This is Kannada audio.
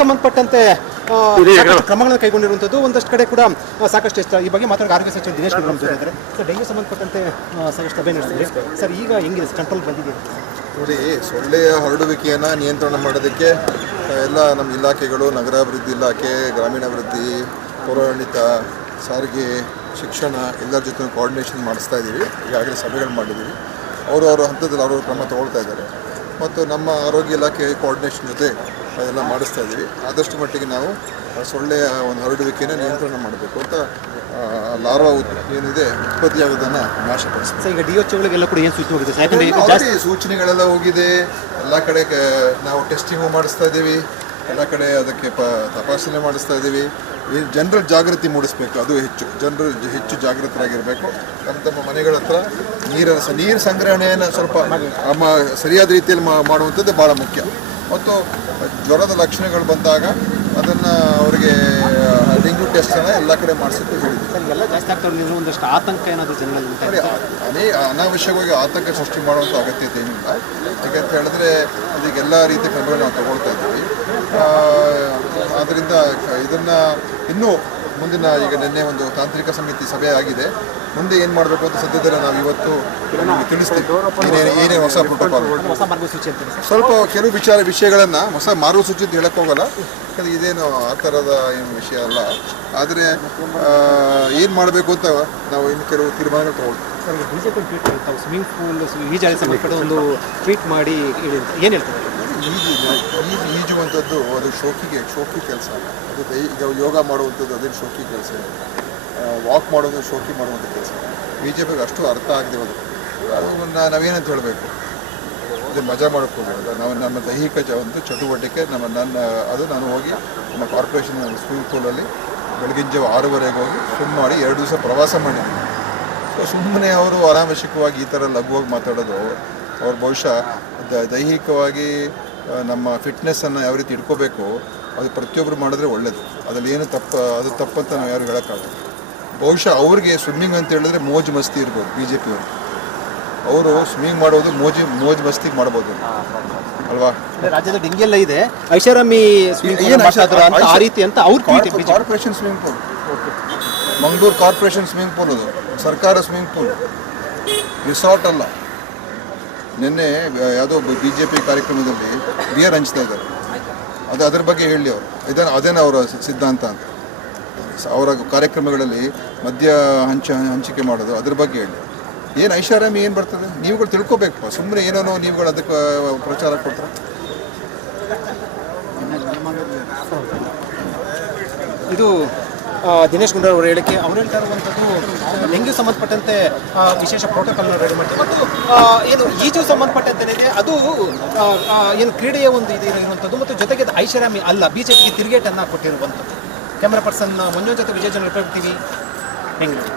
ಸಂಬಂಧಪಟ್ಟಂತೆ ಕ್ರಮಗಳನ್ನು ಕೈಗೊಂಡಿರುವಂಥದ್ದು ಒಂದಷ್ಟು ಕಡೆ ಕೂಡ ಸಾಕಷ್ಟು ಈ ಬಗ್ಗೆ ಮಾತಾಡೋ ಆರೋಗ್ಯ ಸಚಿವ ದಿನೇಶ್ ಗುಂಡೂರಾವ್ ಜೊತೆ ಇದ್ದಾರೆ. ಸರ್, ಡೆಂಗ್ಯೂ ಸಂಬಂಧಪಟ್ಟಂತೆ ಸಾಕಷ್ಟು ಸಭೆ ನಡೆಸಿದ್ರೆ ಸರ್, ಈಗ ಹೆಂಗಿದೆ ಕಂಟ್ರೋಲ್ ಬಂದಿದೆ? ನೋಡಿ, ಸೊಳ್ಳೆಯ ಹರಡುವಿಕೆಯನ್ನು ನಿಯಂತ್ರಣ ಮಾಡೋದಕ್ಕೆ ಎಲ್ಲ ನಮ್ಮ ಇಲಾಖೆಗಳು, ನಗರಾಭಿವೃದ್ಧಿ ಇಲಾಖೆ, ಗ್ರಾಮೀಣಾಭಿವೃದ್ಧಿ, ಪೌರಾಡಳಿತ, ಸಾರಿಗೆ, ಶಿಕ್ಷಣ ಎಲ್ಲರ ಜೊತೆ ಕೋಆರ್ಡಿನೇಷನ್ ಮಾಡಿಸ್ತಾ ಇದ್ದೀವಿ. ಈಗಾಗಲೇ ಸಭೆಗಳು ಮಾಡಿದ್ದೀವಿ. ಅವರವರ ಹಂತದಲ್ಲಿ ಅವರು ಕ್ರಮ ತಗೊಳ್ತಾ ಇದ್ದಾರೆ. ಮತ್ತು ನಮ್ಮ ಆರೋಗ್ಯ ಇಲಾಖೆ ಕೋಆರ್ಡಿನೇಷನ್ ಜೊತೆ ಅದೆಲ್ಲ ಮಾಡಿಸ್ತಾ ಇದ್ದೀವಿ. ಆದಷ್ಟು ಮಟ್ಟಿಗೆ ನಾವು ಸೊಳ್ಳೆಯ ಒಂದು ಹರಡುವಿಕೆಯನ್ನು ನಿಯಂತ್ರಣ ಮಾಡಬೇಕು ಅಂತ ಲಾರ್ವಾ ಏನಿದೆ ಉತ್ಪತ್ತಿಯಾಗೋದನ್ನು ನಾಶಪಡಿಸ್ತೀವಿ. ಸರ್, ಈಗ DHOಗಳಿಗೆಲ್ಲ ಕೂಡ ಏನು ಸೂಚನೆ ಹೋಗಿದೆ? ಯಾಕಂದರೆ ಸೂಚನೆಗಳೆಲ್ಲ ಹೋಗಿದೆ. ಎಲ್ಲ ಕಡೆ ನಾವು ಟೆಸ್ಟಿಂಗು ಮಾಡಿಸ್ತಾ ಇದ್ದೀವಿ. ಎಲ್ಲ ಕಡೆ ಅದಕ್ಕೆ ತಪಾಸಣೆ ಮಾಡಿಸ್ತಾ ಇದ್ದೀವಿ. ಜನರ ಜಾಗೃತಿ ಮೂಡಿಸ್ಬೇಕು, ಅದು ಜನರು ಹೆಚ್ಚು ಜಾಗೃತರಾಗಿರಬೇಕು. ತಮ್ಮ ಮನೆಗಳ ಹತ್ರ ನೀರು ಸಂಗ್ರಹಣೆಯನ್ನು ಸ್ವಲ್ಪ ಸರಿಯಾದ ರೀತಿಯಲ್ಲಿ ಮಾಡುವಂಥದ್ದು ಭಾಳ ಮುಖ್ಯ. ಮತ್ತು ಜ್ವರದ ಲಕ್ಷಣಗಳು ಬಂದಾಗ ಅದನ್ನು ಅವರಿಗೆ ಡೆಂಗ್ಯೂ ಟೆಸ್ಟನ್ನು ಎಲ್ಲ ಕಡೆ ಮಾಡಿಸೋಕ್ಕೆ ಹೇಳಿದ್ವಿ. ಎಲ್ಲ ಜಾಸ್ತಿ ಆಗ್ತದೆ, ಒಂದಷ್ಟು ಆತಂಕ ಏನಾದರೂ ಜನರಲ್ಲಿ ಅನಾವಶ್ಯಕವಾಗಿ ಆತಂಕ ಸೃಷ್ಟಿ ಮಾಡುವಂಥ ಅಗತ್ಯತೆ ಏನಿಲ್ಲ. ಯಾಕಂತ ಹೇಳಿದ್ರೆ ಇದಕ್ಕೆಲ್ಲ ರೀತಿಯ ಕ್ರಮಗಳು ನಾವು ತಗೊಳ್ತಾ ಇದ್ದೀವಿ. ಆದ್ದರಿಂದ ಇದನ್ನು ಇನ್ನೂ ಮುಂದಿನ ಈಗ ನಿನ್ನೆ ಒಂದು ತಾಂತ್ರಿಕ ಸಮಿತಿ ಸಭೆ ಆಗಿದೆ. ಮುಂದೆ ಏನು ಮಾಡಬೇಕು ಅಂತ ಸದ್ಯದಲ್ಲೇ ನಾವು ಇವತ್ತು ನಿಮಗೆ ತಿಳಿಸ್ತೀವಿ. ಏನೇ ಹೊಸ ಪ್ರೋಟೋಕಾಲ್, ಹೊಸ ಮಾರ್ಗಸೂಚಿ ಅಂತ ಸ್ವಲ್ಪ ಕೆಲವು ವಿಷಯಗಳನ್ನು ಹೊಸ ಮಾರ್ಗಸೂಚಿ ಅಂತ ಹೇಳಕ್ಕೆ ಹೋಗಲ್ಲ. ಯಾಕಂದರೆ ಇದೇನು ಆ ಥರದ ಏನು ವಿಷಯ ಅಲ್ಲ. ಆದರೆ ಏನು ಮಾಡಬೇಕು ಅಂತ ನಾವು ಇನ್ನು ಕೆಲವು ತೀರ್ಮಾನಗಳು ತಗೊಳ್ತೀವಿ. ಸರ್, BJP ಟ್ವೀಟ್ ಹೇಳ್ತಾವೆ, ಸ್ವಿಮ್ಮಿಂಗ್ ಪೂಲ್ ಈಜಾಡಿ ಸಂಬಂಧಪಟ್ಟ ಒಂದು ಟ್ವೀಟ್ ಮಾಡಿ ಏನು ಹೇಳ್ತಾರೆ? ಈಜುವಂಥದ್ದು ಅದು ಶೋಕಿ ಕೆಲಸ ಅಲ್ಲ. ಅದು ಯೋಗ ಮಾಡುವಂಥದ್ದು ಅದೇನು ಶೋಕಿ ಕೆಲಸ, ವಾಕ್ ಮಾಡೋದು ಶೋಕಿ ಮಾಡುವಂಥ ಕೆಲಸ. BJPಗೆ ಅಷ್ಟು ಅರ್ಥ ಆಗದೆ ಹೋದ ಅದು ನಾವೇನಂತ ಹೇಳಬೇಕು, ಅದೇ ಮಜಾ ಮಾಡೋಕ್ಕೋಗಿರೋದು. ನಾವು ನಮ್ಮ ದೈಹಿಕ ಒಂದು ಚಟುವಟಿಕೆ ಅದು ನಾನು ಹೋಗಿ ನಮ್ಮ ಕಾರ್ಪೊರೇಷನ್ ಸ್ವಿಮ್ಮಿಂಗ್ ಪೂಲಲ್ಲಿ ಬೆಳಗಿನ ಜಾವ 6:30 ಹೋಗಿ ಸ್ವಿಮ್ ಮಾಡಿ 2 ದಿವಸ ಪ್ರವಾಸ ಮಾಡಿದ್ದೀವಿ. ಸೊ ಸುಮ್ಮನೆ ಅವರು ಅನಾವಶ್ಯಕವಾಗಿ ಈ ಥರ ಲಘುವಾಗಿ ಮಾತಾಡೋದು, ಅವ್ರು ಬಹುಶಃ ದೈಹಿಕವಾಗಿ ನಮ್ಮ ಫಿಟ್ನೆಸ್ಸನ್ನು ಯಾವ ರೀತಿ ಇಟ್ಕೋಬೇಕು ಅದು ಪ್ರತಿಯೊಬ್ಬರು ಮಾಡಿದ್ರೆ ಒಳ್ಳೆಯದು. ಅದರಲ್ಲಿ ಏನು ಅದು ತಪ್ಪಂತ ನಾವು ಯಾರು ಹೇಳೋಕ್ಕಾಗಲ್ಲ. ಬಹುಶಃ ಅವ್ರಿಗೆ ಸ್ವಿಮ್ಮಿಂಗ್ ಅಂತ ಹೇಳಿದ್ರೆ ಮೋಜು ಮಸ್ತಿ ಇರ್ಬೋದು. BJP ಅವರು ಸ್ವಿಮ್ಮಿಂಗ್ ಮಾಡೋದು ಮೋಜು ಮಸ್ತಿ ಮಾಡ್ಬೋದು ಅಲ್ವಾ? ರಾಜ್ಯದ ಡೆಂಗಿ ಎಲ್ಲ ಇದೆ, ಐಷಾರಾಮಿ ಆ ರೀತಿ ಅಂತ ಅವ್ರು corporation swimming pool, Mangaluru corporation swimming pool, ಅದು ಸರ್ಕಾರ ಸ್ವಿಮ್ಮಿಂಗ್ ಪೂಲ್, ರಿಸಾರ್ಟ್ ಅಲ್ಲ. ನಿನ್ನೆ ಯಾವುದೋ BJP ಕಾರ್ಯಕ್ರಮದಲ್ಲಿ ಬಿಯರ್ ಹಂಚ್ತಾ ಇದ್ದಾರೆ. ಅದ್ರ ಬಗ್ಗೆ ಹೇಳಿ ಅವರು, ಅದೇನು ಅವರ ಸಿದ್ಧಾಂತ ಅಂತ. ಅವರ ಕಾರ್ಯಕ್ರಮಗಳಲ್ಲಿ ಮದ್ಯ ಹಂಚಿಕೆ ಮಾಡೋದು, ಅದ್ರ ಬಗ್ಗೆ ಹೇಳಿ. ಏನು ಐಷಾರಾಮಿ ಏನು ಬರ್ತದೆ ನೀವುಗಳು ತಿಳ್ಕೊಬೇಕು. ಸುಮ್ಮನೆ ಏನೋ ನೀವುಗಳು ಅದಕ್ಕೆ ಪ್ರಚಾರ ಕೊಟ್ಟರೆ ಇದು ದಿನೇಶ್ ಗುಂಡೂರಾವ್ ಅವರ ಹೇಳಿಕೆ. ಅವ್ರು ಹೇಳ್ತಾ ಇರುವಂಥದ್ದು ಡೆಂಗ್ಯೂ ಸಂಬಂಧಪಟ್ಟಂತೆ ವಿಶೇಷ ಪ್ರೋಟೋಕಾಲ್ನ ರೆಡಿ ಮಾಡ್ತೀವಿ. ಮತ್ತು ಏನು ಈಜು ಸಂಬಂಧಪಟ್ಟಂತೆ ಅದು ಏನು ಕ್ರೀಡೆಯ ಒಂದು ಇದು ಇರುವಂಥದ್ದು. ಮತ್ತು ಜೊತೆಗೆ ಐಷಾರಾಮಿ ಅಲ್ಲ, BJPಗೆ ತಿರುಗೇಟನ್ನು ಕೊಟ್ಟಿರುವಂಥದ್ದು. ಕ್ಯಾಮ್ರಾ ಪರ್ಸನ್ ಮಂಜು ಜೊತೆ ವಿಜಯ ಜನರ ಟಿವಿ, ಬೆಂಗಳೂರು.